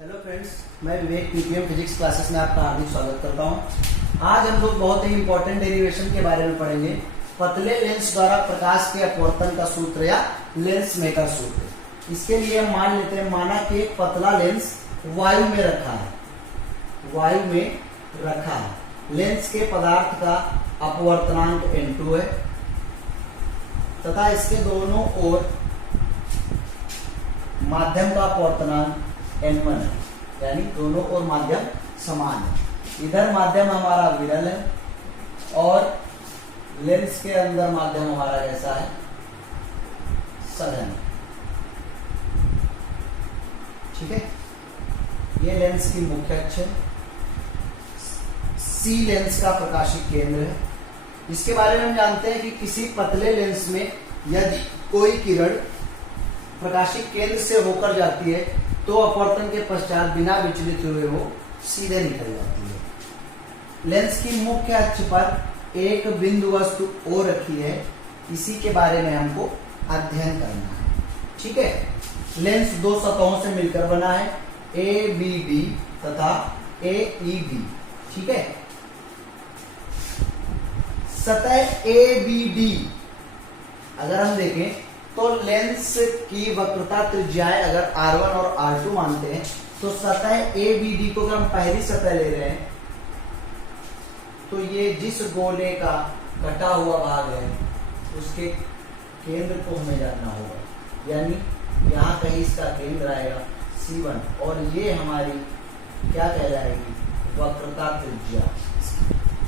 Hello friends, मैं विवेक ppm physics classes में आपका हार्दिक स्वागत करता हूं। आज हम लोग बहुत ही इंपॉर्टेंट डेरिवेशन के बारे में पढ़ेंगे। पतले लेंस द्वारा प्रकाश के अपवर्तन का सूत्र या लेंस मेकर सूत्र। इसके लिए हम मान लेते हैं, माना कि एक पतला लेंस वायु में रखा है, वायु में रखा है। लेंस के पदार्थ का अपवर्तनांक n2 है तथा इसके दोनों ओर माध्यम का अपवर्तनांक n1 है, यानी दोनों ओर माध्यम समान है। इधर माध्यम हमारा विरल है और लेंस के अंदर माध्यम हमारा कैसा है, सघन। ठीक है, ये लेंस की मुख्य अक्ष है। सी लेंस का प्रकाशिक केंद्र है। इसके बारे में हम जानते हैं कि किसी पतले लेंस में यदि कोई किरण प्रकाशिक केंद्र से होकर जाती है तो अपवर्तन के पश्चात बिना विचलित हुए वो सीधे निकल जाती है। लेंस की मुख्य अक्ष पर एक बिंदु वस्तु O रखी है, इसी के बारे में हमको अध्ययन करना है। ठीक है, लेंस दो सतहों से मिलकर बना है, ABD तथा AEB। ठीक है, सतह ABD अगर हम देखें तो लेंस की वक्रता त्रिज्याएं अगर R1 और R2 मानते हैं तो सतह ABD को अगर हम पहली सतह ले रहे हैं तो ये जिस गोले का कटा हुआ भाग है उसके केंद्र को हमें जानना होगा, यानी यहाँ कहीं इसका केंद्र आएगा C1 और ये हमारी क्या कहलाएगी, वक्रता त्रिज्या।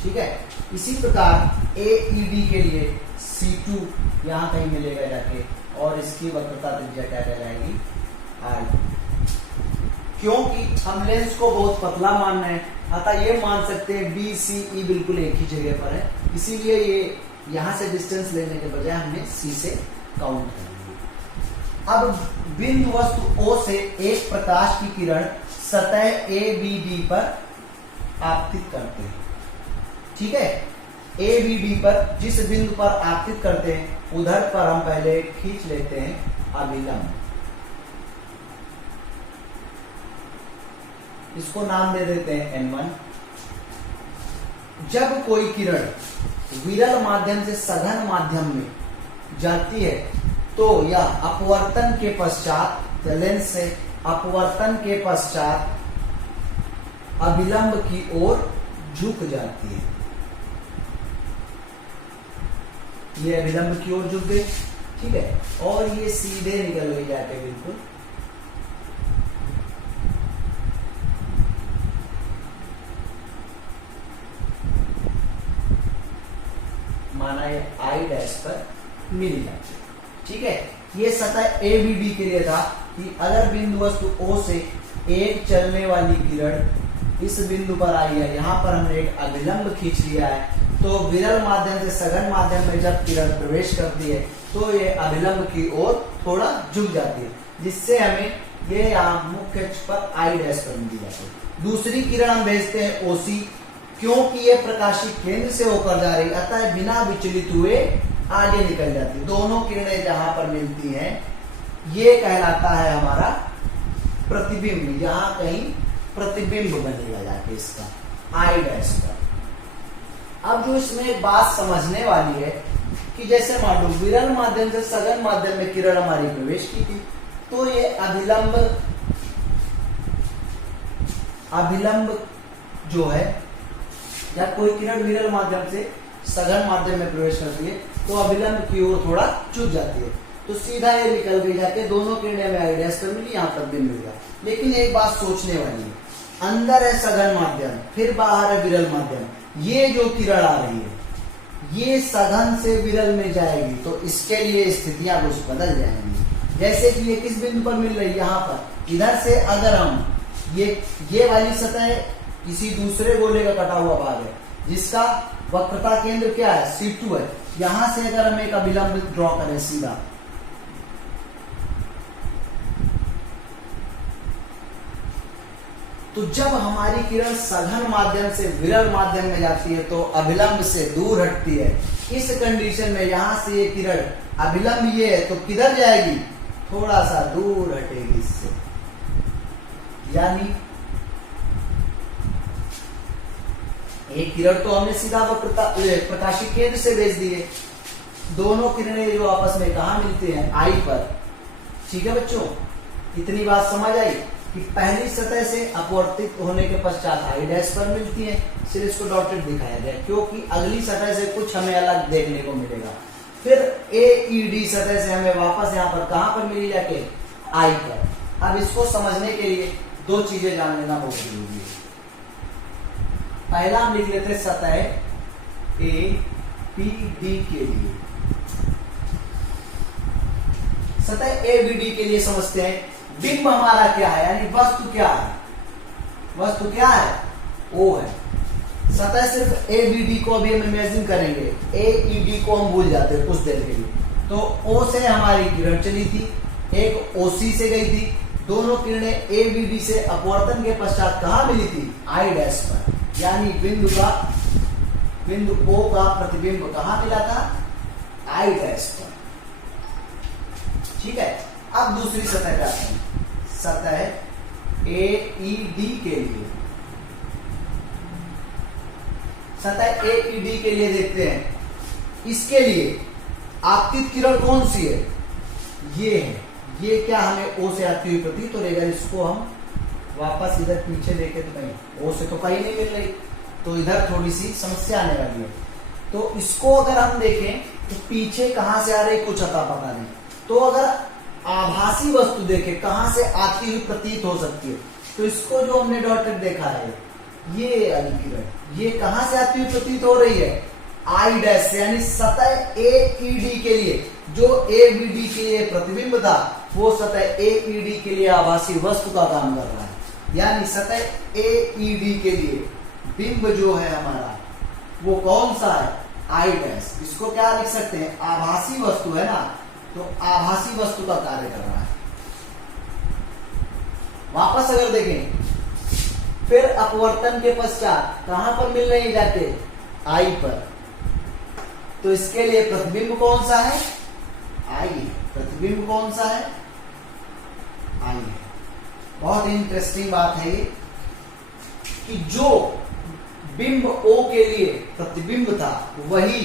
ठीक है, इसी प्रकार AED के लिए C2 यहाँ कहीं मिलेगा जाके और इसकी वक्रता त्रिज्या क्या कहलाएगी, R2। क्योंकि हम लेंस को बहुत पतला मान रहे हैं अतः ये मान सकते हैं BCE बिल्कुल एक ही जगह पर है, इसीलिए ये यहाँ से डिस्टेंस लेने के बजाय हमने C से काउंट कर लिया। अब बिंदु वस्तु O से एक प्रकाश की किरण सतह ABD पर आपतित करते हैं। ठीक है, ABD पर जिस बिंदु पर आपतित करते हैं उधर पर हम पहले खींच लेते हैं अभिलंब। इसको नाम दे देते हैं N1। जब कोई किरण विरल माध्यम से सघन माध्यम में जाती है तो यह अपवर्तन के पश्चात, लेंस से अपवर्तन के पश्चात अभिलंब की ओर झुक जाती है। ये अभिलंब की ओर झुक गई। ठीक है, और ये सीधे निकल गई जाके बिल्कुल माना ये I डैश पर मिल जाती है। ठीक है, ये सतह ABD के लिए था कि अगर बिंदु वस्तु O से एक चलने वाली किरण इस बिंदु पर आई है, यहाँ पर हमने एक अभिलंब खींच लिया है, तो विरल माध्यम से सघन माध्यम में जब किरण प्रवेश करती है तो ये अभिलंब की ओर थोड़ा झुक जाती है, जिससे हमें ये यहाँ मुख्य अक्ष पर I डैश पर मिल जाती है। दूसरी किरण हम भेजते हैं OC, क्योंकि ये प्रकाशिक केंद्र से होकर जा रही अतः बिना विचलित हुए आगे निकल जाती है। दोनों किरणें जहां पर मिलती हैं ये कहलाता है हमारा प्रतिबिंब। यहाँ कहीं प्रतिबिंब बनेगा जाके इसका I डैश पर। अब जो इसमें एक बात समझने वाली है कि जैसे मान लो विरल माध्यम से सघन माध्यम में किरण हमारी प्रवेश की थी तो ये अभिलंब जो है, या कोई किरण विरल माध्यम से सघन माध्यम में प्रवेश करती है तो अभिलंब की ओर थोड़ा झुक जाती है, तो सीधा ये निकल गई जाके दोनों किरणें में I डैश पर मिली, यहाँ पर भी मिल गया। लेकिन एक बात सोचने वाली है, अंदर है सघन माध्यम, फिर बाहर है विरल माध्यम। ये जो किरण आ रही है ये सघन से विरल में जाएगी तो इसके लिए स्थितियां कुछ बदल जाएंगी। जैसे कि ये किस बिंदु पर मिल रही है, यहाँ पर। इधर से अगर हम ये वाली सतह किसी दूसरे गोले का कटा हुआ भाग है जिसका वक्रता केंद्र क्या है, C2 है। यहां से अगर हम एक अभिलंब ड्रॉ करें सीधा, तो जब हमारी किरण सघन माध्यम से विरल माध्यम में जाती है तो अभिलंब से दूर हटती है। इस कंडीशन में यहां से ये किरण अभिलंब ये है तो किधर जाएगी, थोड़ा सा दूर हटेगी इससे, यानी एक किरण तो हमने सीधा वक्रता प्रकाशित केंद्र से भेज दिए, दोनों किरणें जो आपस में कहा मिलते हैं, आई पर। ठीक है बच्चों, इतनी बात समझ आई कि पहली सतह से अपवर्तित होने के पश्चात आई डैश पर मिलती है, सिर्फ इसको डॉटेड दिखाया गया क्योंकि अगली सतह से कुछ हमें अलग देखने को मिलेगा। फिर AED सतह से हमें वापस यहाँ पर कहां पर मिली जाके, आई पर। अब इसको समझने के लिए दो चीजें जान लेना बहुत जरूरी है। पहला हम लिख लेते हैं सतह ABD के लिए। सतह ABD के लिए समझते हैं बिंब हमारा क्या है, यानी वस्तु क्या है, वस्तु क्या है, O है। सतह सिर्फ ABD को अभी हम इमेजिन करेंगे, AED को हम भूल जाते हैं कुछ देर के लिए। तो O से हमारी किरण चली थी, एक OC से गई थी, दोनों किरणें ABD से अपवर्तन के पश्चात कहां मिली थी, I डैश पर। यानी बिंदु O का प्रतिबिंब कहां मिला था, I डैश पर। ठीक है, अब दूसरी सतह पे आते हैं, सतह AED के लिए। सतह AED के लिए देखते हैं, इसके लिए आपतित किरण कौन सी है, ये है। ये क्या हमें O से आती हुई प्रतीत हो रही है। इसको हम वापस इधर पीछे देखें तो कहीं O से तो कहीं नहीं मिल रही, तो इधर थोड़ी सी समस्या आने वाली है। तो इसको अगर हम देखें तो पीछे कहां से आ रही कुछ अता पता नहीं। तो अगर आभासी वस्तु देखें कहां से आती हुई प्रतीत हो सकती है, तो इसको जो हमने डॉटेड देखा है, ये वाली किरण, ये कहां से आती हुई प्रतीत हो रही है, आई डैश से। यानी सतह AED के लिए जो ABD के लिए प्रतिबिंब था, वो सतह AED के लिए आभासी वस्तु का काम कर रहा है। यानी सतह AED के लिए बिंब जो है हमारा, वो कौन सा है, आई डैश। इसको क्या लिख सकते हैं, आभासी वस्तु है ना, तो आभासी वस्तु का कार्य कर रहा है। वापस अगर देखें, फिर अपवर्तन के पश्चात कहां पर मिल रही जाके, आई पर। तो इसके लिए प्रतिबिंब कौन सा है, आई है। प्रतिबिंब कौन सा है, आई है। बहुत इंटरेस्टिंग बात है ये कि जो बिंब O के लिए प्रतिबिंब था, वही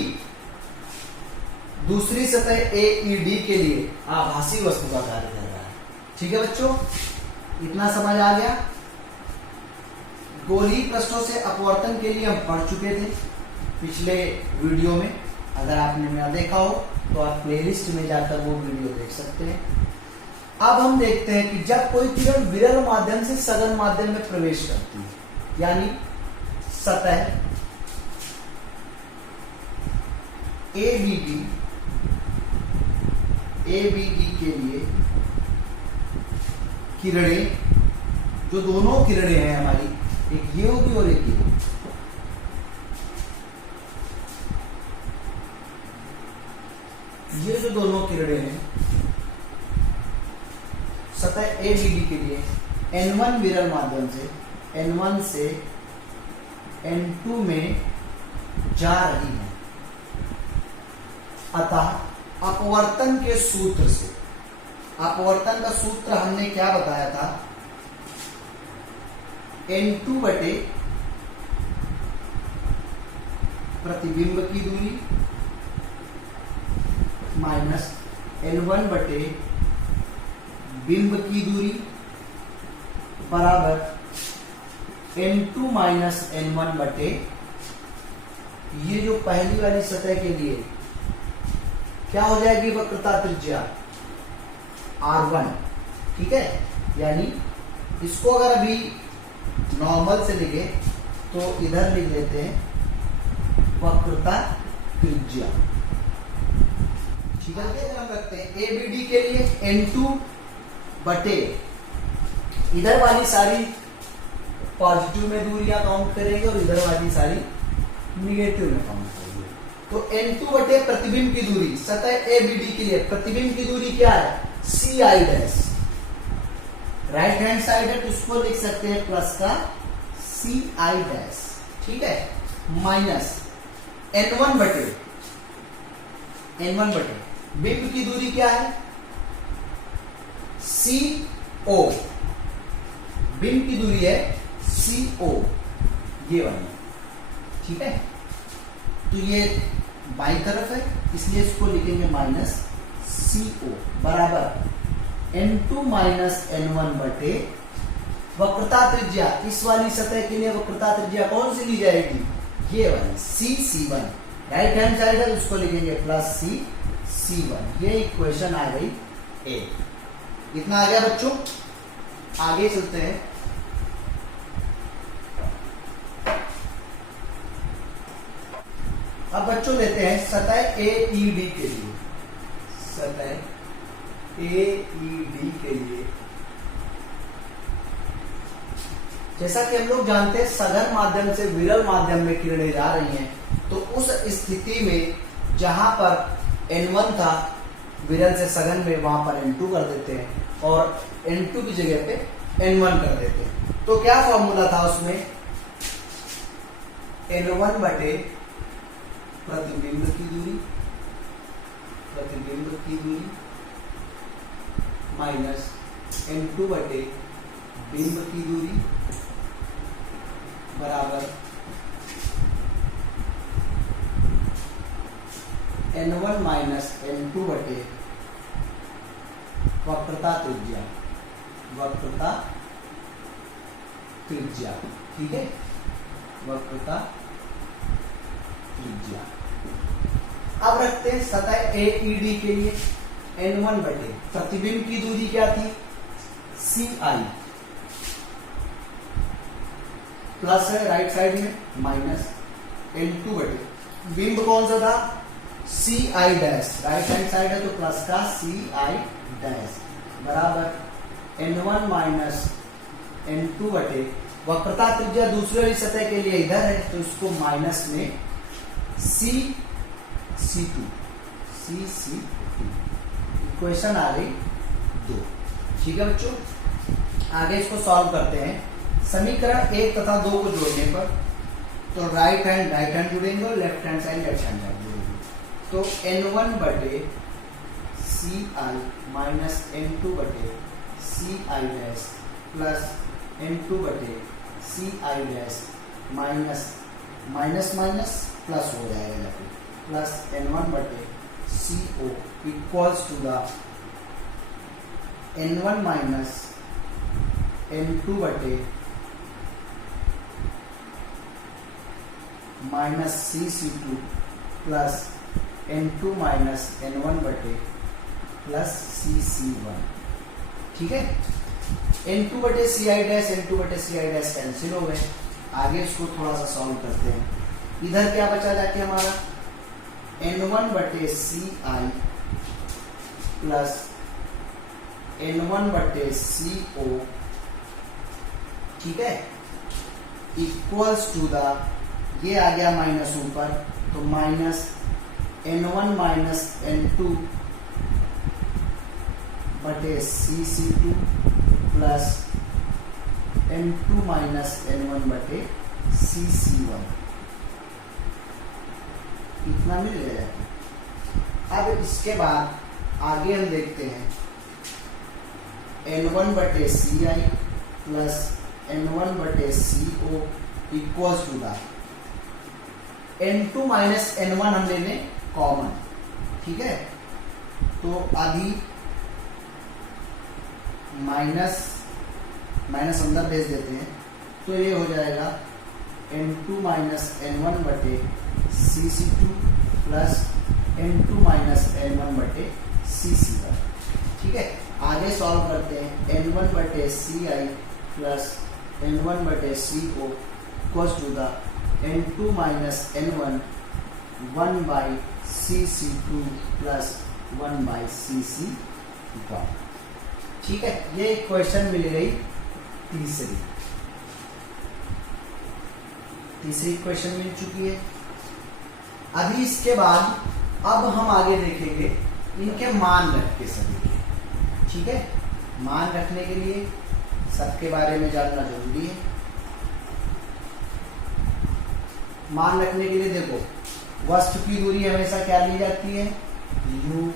दूसरी सतह AED के लिए आभासी वस्तु का कार्य कर रहा है। ठीक है बच्चों, इतना समझ आ गया। गोलीय पृष्ठों से अपवर्तन के लिए हम पढ़ चुके थे पिछले वीडियो में। अगर आपने ना देखा हो तो आप प्लेलिस्ट में जाकर वो वीडियो देख सकते हैं। अब हम देखते हैं कि जब कोई किरण विरल माध्यम से सघन माध्यम में प्रवेश करती है, यानी सतह ABD के लिए किरणें, जो दोनों किरणें हैं हमारी, एक ये होगी और एक ये होगी। ये जो दोनों किरणें हैं सतह ABD के लिए N1 विरल माध्यम से N1 से N2 में जा रही है। अतः अपवर्तन के सूत्र से, अपवर्तन का सूत्र हमने क्या बताया था, N2 बटे प्रतिबिंब की दूरी माइनस N1 बटे बिंब की दूरी बराबर N2 माइनस N1 बटे, ये जो पहली वाली सतह के लिए क्या हो जाएगी, वक्रता त्रिज्या R1। ठीक है, यानी इसको अगर अभी नॉर्मल से लिखे तो इधर लिख लेते हैं वक्रता त्रिज्या। ठीक है, ध्यान रखते हैं ABD के लिए N2 बटे, इधर वाली सारी पॉजिटिव में दूरियां काउंट करेंगे और इधर वाली सारी निगेटिव में काउंट करेंगे। तो N2 बटे प्रतिबिंब की दूरी, सतह ABD के लिए प्रतिबिंब की दूरी क्या है, CI dash. Right hand side है तो उसको लिख सकते हैं प्लस का CI डैश। ठीक है, माइनस N1 बटे बिंब की दूरी क्या है, CO बिंब की दूरी है CO, ये वाली, ठीक है। तो ये बाईं तरफ है, इसलिए इसको लिखेंगे माइनस CO बराबर N2 माइनस N1 बटे वक्रता त्रिज्या। इस वाली सतह के लिए वक्रता त्रिज्या कौन सी ली जाएगी, ये वाली C1, राइट हैंड साइड है, उसको लिखेंगे प्लस C1। ये इक्वेशन आ गई ए। इतना आ गया बच्चों, आगे चलते हैं। अब बच्चों लेते हैं सतह AED के लिए, सतह AED के लिए जैसा कि हम लोग जानते हैं सघन माध्यम से विरल माध्यम में किरणें जा रही हैं, तो उस स्थिति में जहां पर N1 था विरल से सघन में, वहां पर N2 कर देते हैं और N2 की जगह पे N1 कर देते हैं। तो क्या फॉर्मूला था उसमें, N1 बटे प्रतिबिंब की दूरी, प्रतिबिंब की दूरी माइनस N2 बटे बिंब की दूरी बराबर N1 माइनस N2 बटे वक्रता त्रिज्या, वक्रता त्रिज्या, ठीक है, वक्रता त्रिज्या। अब रखते हैं सतह AED के लिए N1 बटे प्रतिबिंब की दूरी क्या थी CI, प्लस है राइट साइड में माइनस N2 बटे बिंब कौन सा था CI dash, right hand side है तो प्लस का CI डैश बराबर N1 माइनस N2 बटे वक्रता त्रिज्या दूसरी वाली सतह के लिए इधर है तो इसको माइनस में C2, इक्वेशन आ गई 2, ठीक है बच्चों। आगे इसको सॉल्व करते हैं। समीकरण 1 तथा 2 को जोड़ने पर तो राइट हैंड जुड़ेंगे और लेफ्ट हैंड साइड जुड़ेंगे। तो N1 बटे CI माइनस N2 बटे CI डैश प्लस N2 बटे CI dash minus minus minus plus हो जाएगा यहाँ पे, प्लस N1 बटे CO equals to the N1 minus N2 बटे minus C2 plus N2 minus N1 बटे प्लस C1, ठीक है। N2 बटे CI डैश, N2 बटे CI डैश कैंसिल हो गए। आगे इसको थोड़ा सा सॉल्व करते हैं। इधर क्या बचा जाके हमारा N1 बटे CI प्लस N1 बटे CO, ठीक है, इक्वल्स टू द, ये आ गया माइनस ऊपर तो माइनस N1 माइनस N2 बटे C2 plus N2 minus N1 बटे C1, इतना मिल गया। अब इसके बाद आगे हम देखते हैं N1 बटे CI प्लस N1 बटे CO equals to the N2 minus N1 हम ले लें कॉमन, ठीक है। तो अभी माइनस माइनस अंदर भेज देते हैं तो ये हो जाएगा N2 माइनस N1 बटे C2 plus N2 minus N1 बटे C1, ठीक है। आगे सॉल्व करते हैं N1 बटे CI प्लस N1 बटे CO equals to the N2 minus N1 1 by C2 plus 1 by C1, ठीक है। ये इक्वेशन मिल गई तीसरी इक्वेशन मिल चुकी है। अभी इसके बाद अब हम आगे देखेंगे इनके मान रख के सभी, ठीक है। मान रखने के लिए सबके बारे में जानना जरूरी है। मान रखने के लिए देखो वस्तु की दूरी हमेशा क्या ली जाती है u,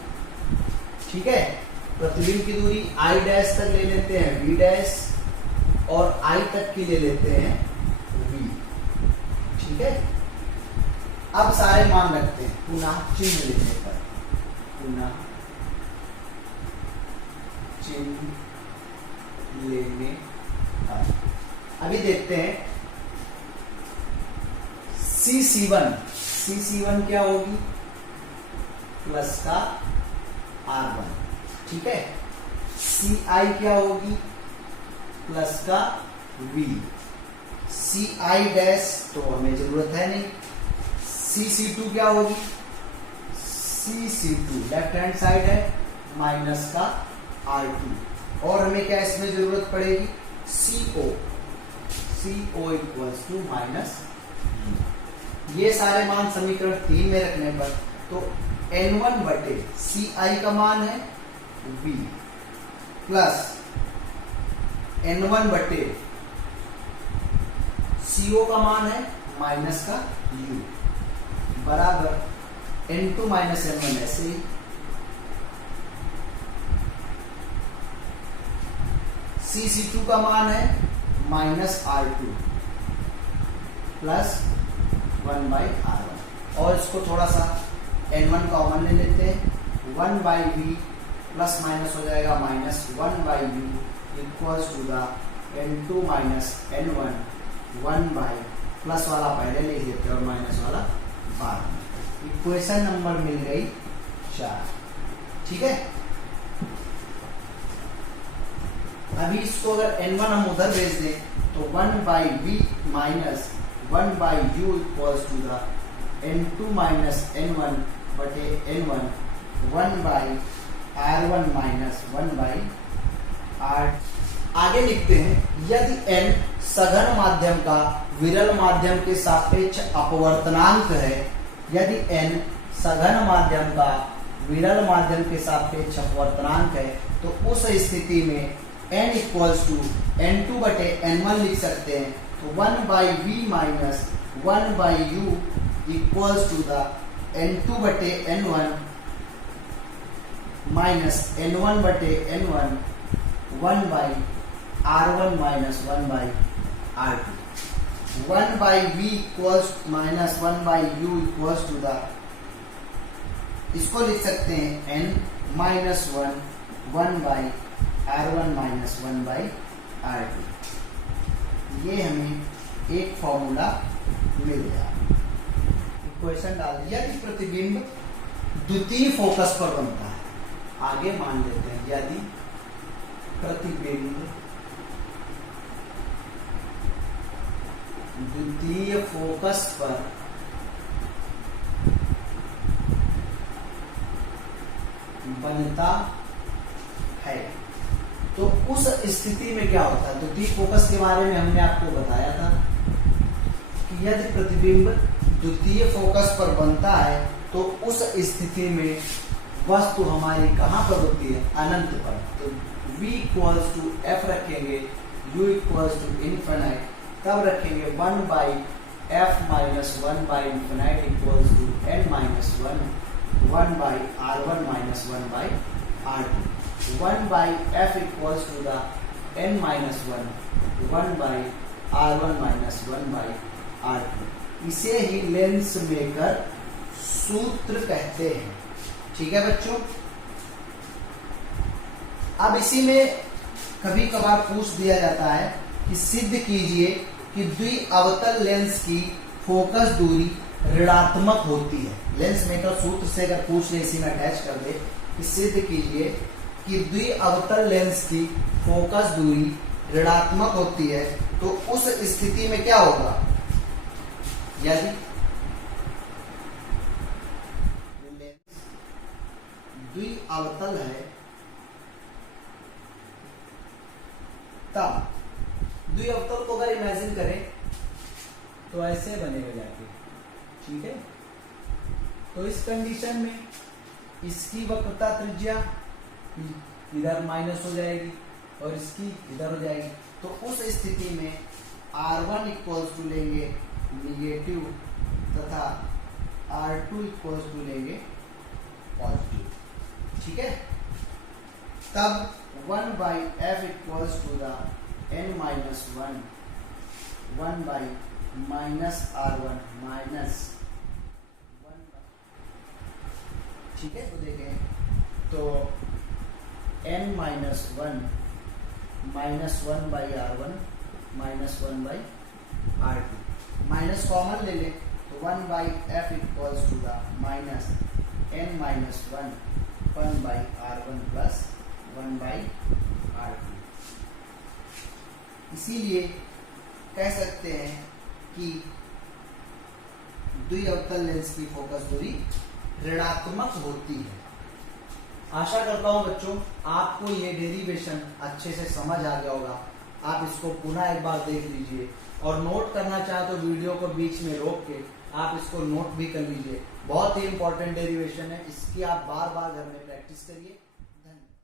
ठीक है। प्रतिबिंब की दूरी I डैश तक ले लेते हैं v डैश और आई तक की ले लेते हैं v। ठीक है, अब सारे मान रखते हैं पुनः चिन्ह लेने पर, पुनः चिन्ह लेने पर। अभी देखते हैं C1 क्या होगी, प्लस का R1। ठीक है, CI क्या होगी, प्लस का V। CI डैश तो हमें जरूरत है नहीं। CC2 क्या होगी, CC2 लेफ्ट हैंड साइड है, माइनस का R2। और हमें क्या इसमें जरूरत पड़ेगी, CO इक्वल्स टू माइनस। ये सारे मान समीकरण 3 में रखने पर तो N1 बटे CI का मान है V प्लस N1 बटे CO का मान है माइनस का U बराबर N2 माइनस N1 ऐसे ही। CC2 का मान है माइनस R2 प्लस 1/R1 और इसको थोड़ा सा N1 कॉमन ले लेते हैं, 1/V प्लस माइनस हो जाएगा minus 1/U equals to the N2 minus N1 1/ plus वाला पहले ले लेते हैं और माइनस वाला बाद में। इक्वेशन नंबर मिल गई 4। ठीक है, अभी इसको अगर N1 हम उधर भेज दें तो 1/V minus 1/U equals to the N2 minus N1 बटे N1 1/R1 माइनस 1/R। आगे लिखते हैं, यदि N सघन माध्यम का विरल माध्यम के सापेक्ष अपवर्तनांक है, यदि N सघन माध्यम का विरल माध्यम के सापेक्ष अपवर्तनांक है तो उस स्थिति में N इक्वल्स टू N2 बटे N1 लिख सकते हैं। तो 1/V minus 1/U equals to the N2 बटे N1 माइनस N1 बटे N1 1/R1 minus 1/R2। 1/V equals minus 1/U equals to the, इसको लिख सकते हैं N minus 1/R1 minus 1/R2। ये हमें एक फॉर्मूला मिल गया। इक्वेशन डाल दिया। यदि प्रतिबिंब द्वितीय फोकस पर बनता है, आगे मान लेते हैं यदि प्रतिबिंब द्वितीय फोकस पर बनता है तो उस स्थिति में क्या होता है। द्वितीय फोकस के बारे में हमने आपको बताया था कि यदि प्रतिबिंब द्वितीय फोकस पर बनता है तो उस स्थिति में वस्तु हमारी कहां पर होती है, अनंत पर। तो v इक्वल्स टू f रखेंगे, u इक्वल्स टू इन्फिनाइट, तब रखेंगे 1/f माइनस one by infinite equals to n minus 1/R1 minus 1/R2। 1/f equals to the n minus 1/R1 minus 1/R2। इसे ही लेंस मेकर सूत्र कहते हैं। ठीक है बच्चों, अब इसी में कभी कभार पूछ दिया जाता है कि सिद्ध कीजिए कि द्विअवतल लेंस की फोकस दूरी ऋणात्मक होती है। लेंस मेकर सूत्र से अगर पूछ ले, इसी में अटैच कर दे कि सिद्ध कीजिए कि द्विअवतल लेंस की फोकस दूरी ऋणात्मक होती है, तो उस स्थिति में क्या होगा। यदि लेंस द्विअवतल है तब द्विअवतल को अगर इमेजिन करें तो ऐसे बनेगा जाके। ठीक है, तो इस कंडीशन में इसकी वक्रता त्रिज्या इधर माइनस हो जाएगी और इसकी इधर हो जाएगी। तो उस स्थिति में R1 इक्वल्स टू लेंगे निगेटिव तथा R2 इक्वल्स टू लेंगे पॉजिटिव। ठीक है, तब 1/f equals to the n minus one 1 by minus R1 minus 1, ठीक है। तो देखें तो n minus one minus 1 by R1 minus 1 by R2, minus common ले लें तो 1 by f equals to the minus n minus 1 by R1 plus 1 by R2। इसीलिए कह सकते हैं कि द्विअवतल लेंस की फोकस दूरी ऋणात्मक होती है। आशा करता हूं बच्चों आपको ये डेरिवेशन अच्छे से समझ आ गया होगा। आप इसको पुनः एक बार देख लीजिए और नोट करना चाहे तो वीडियो को बीच में रोक के आप इसको नोट भी कर लीजिए। बहुत ही इंपॉर्टेंट डेरिवेशन है, इसकी आप बार बार घर में प्रैक्टिस करिए। धन्यवाद।